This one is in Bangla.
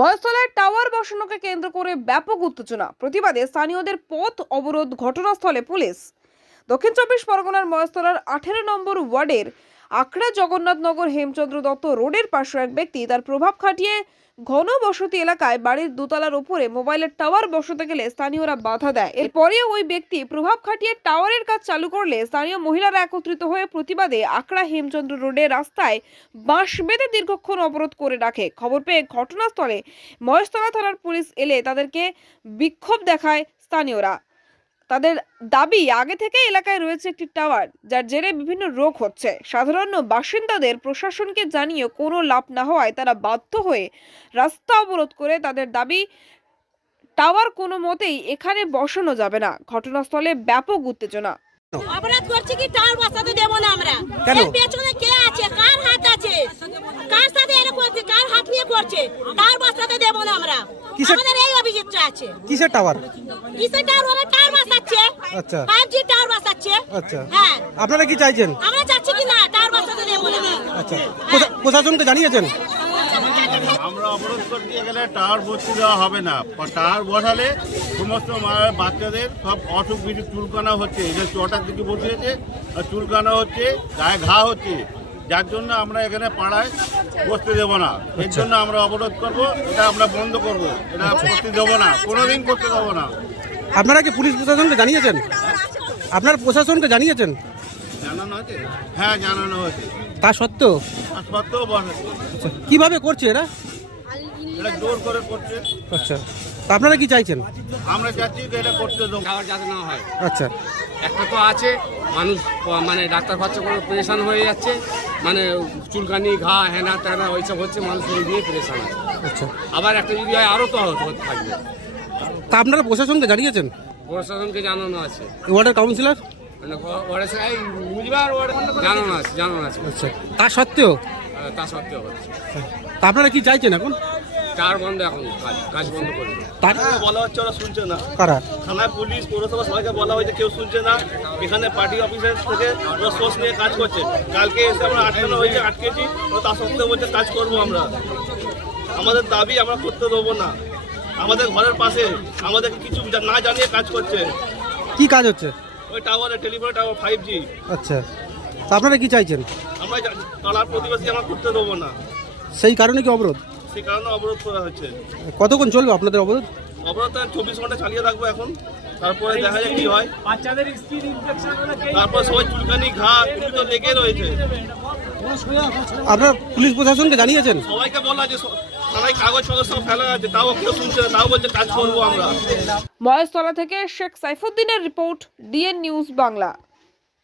মহেশতলায় টাওয়ার বসানোকে কেন্দ্র করে ব্যাপক উত্তেজনা। প্রতিবাদে স্থানীয়দের পথ অবরোধ ঘটনাস্থলে পুলিশ। দক্ষিণ চব্বিশ পরগনার মহেশতলার আঠেরো নম্বর ওয়ার্ডের আকড়া জগন্নাথনগর হেমচন্দ্র দত্ত রোডের পাশে এক ব্যক্তি তার প্রভাব খাটিয়ে ঘন বসতি এলাকায় বাড়ির দোতলার ওপরে মোবাইলের টাওয়ার বসাতে গেলে স্থানীয়রা বাধা দেয়। এরপরে ওই ব্যক্তি প্রভাব খাটিয়ে টাওয়ারের কাজ চালু করলে স্থানীয় মহিলারা একত্রিত হয়ে প্রতিবাদে আকড়া হেমচন্দ্র রোডের রাস্তায় বাঁশ বেঁধে দীর্ঘক্ষণ অবরোধ করে রাখে। খবর পেয়ে ঘটনাস্থলে মহেশতলা থানার পুলিশ এলে তাদেরকে বিক্ষোভ দেখায় স্থানীয়রা। তাদের দাবি আগে থেকে এলাকায় রয়েছে একটি টাওয়ার যার জেরে বিভিন্ন রোগ হচ্ছে। সাধারণ বাসিন্দাদের প্রশাসনকে জানিয়ে কোনো লাভ না হওয়ায় তারা বাধ্য হয়ে রাস্তা অবরোধ করে তাদের দাবি টাওয়ার কোনো মতেই এখানে বসানো যাবে না। ঘটনাস্থলে ব্যাপক উত্তেজনা। অপরাধ করছি কি টার বসাতে দেব না আমরা? এর পেছনে কে আছে? কার হাত আছে? কার সাথে এরা করছে কার হাত নিয়ে করছে? টার বসাতে দেব না আমরা। কিসের- আমাদের এই অভিযোগটা আছে। কিসের টাওয়ার? কিসের ওরা টার বসাচ্ছে আচ্ছা। বসাচ্ছে আচ্ছা। হ্যাঁ। আপনারা কি চাইছেন? আমরা চাচ্ছি কি না বসাতে দেব না আচ্ছা। প্রশাসনকে জানিয়েছেন? আমরা অবরোধ করতে গেলে টাওয়ার বসতে দেওয়া হবে না। টাওয়ার বসালে সমস্ত বাচ্চাদের সব অসুখ বিসুখ চুলকানা হচ্ছে। এদের চটার দিকে বসিয়েছে আর চুলকানা হচ্ছে গায়ে ঘা হচ্ছে। যার জন্য আমরা এখানে পাড়ায় বসতে দেবো না। এর জন্য আমরা অবরোধ করব এটা আমরা বন্ধ করব। এটা করতে দেবো না। কোনোদিন করতে দেবো না। আপনারা কি পুলিশ প্রশাসনকে জানিয়েছেন? আপনার প্রশাসনকে জানিয়েছেন? জানানো হয়েছে? হ্যাঁ জানানো হয়েছে। তা সত্ত্বেও? আর সত্ত্বেও বসাচ্ছে আচ্ছা কীভাবে করছে এরা? এটা জোর করে করছে। আচ্ছা। তা আপনারা কি চাইছেন? আমরা চাচ্ছি যে এটা করতে দেবো। খাবার যাতে না হয়। আচ্ছা। একটা তো আছে মানুষ মানে ডাক্তার খরচা করে পরেশান হয়ে যাচ্ছে। মানে চুলকানি ঘা হেনা তেনা ওইসব হচ্ছে মানুষ এই দিয়ে পরেশান আছে। আচ্ছা। আবার একটা যদি হয় আরও তো হতে থাকবে। তা আপনারা প্রশাসনকে জানিয়েছেন? প্রশাসনকে জানানো আছে। ওয়ার্ডের কাউন্সিলর মানে জানানো আছে জানানো আছে। আচ্ছা। তা সত্ত্বেও? তা সত্ত্বেও তা আপনারা কি চাইছেন এখন? চার বন্ধ এখন কাজ কাজ বন্ধ করে তার বলা হচ্ছে ওরা শুনছে না। কারা? থানায় পুলিশ পৌরসভা সবাইকে বলা হয়েছে কেউ শুনছে না। এখানে পার্টি অফিসার থেকে ওরা সোর্স নিয়ে কাজ করছে। কালকে এসে আমরা আটকানো হয়েছে আটকেছি। ও তা সত্ত্বেও বলছে কাজ করব আমরা। আমাদের দাবি আমরা করতে দেবো না। আমাদের ঘরের পাশে আমাদের কিছু না জানিয়ে কাজ করছে। কি কাজ হচ্ছে? ওই টাওয়ারে টেলিফোন টাওয়ার ফাইভ জি আচ্ছা। তা আপনারা কি চাইছেন? আমরা পাড়ার প্রতিবেশী আমরা করতে দেবো না। সেই কারণে কি অবরোধ? সেই কারণে অবরোধ করা হচ্ছে কতক্ষণ চলবে আপনাদের অবরোধ? অবরোধ চব্বিশ ঘণ্টা চালিয়ে রাখব এখন। তারপরে দেখা যাক কি হয়। তারপর সবাই চুলকানি ঘা এগুলো তো লেগে রয়েছে। আপনারা পুলিশ প্রশাসনকে জানিয়েছেন? সবাইকে বলা যে সবাই কাগজ ফাগজ সব ফেলা আছে তাও কেউ শুনছে না তাও বলছে কাজ করব আমরা। মহেশতলা থেকে শেখ সাইফুদ্দিনের রিপোর্ট ডিএন নিউজ বাংলা।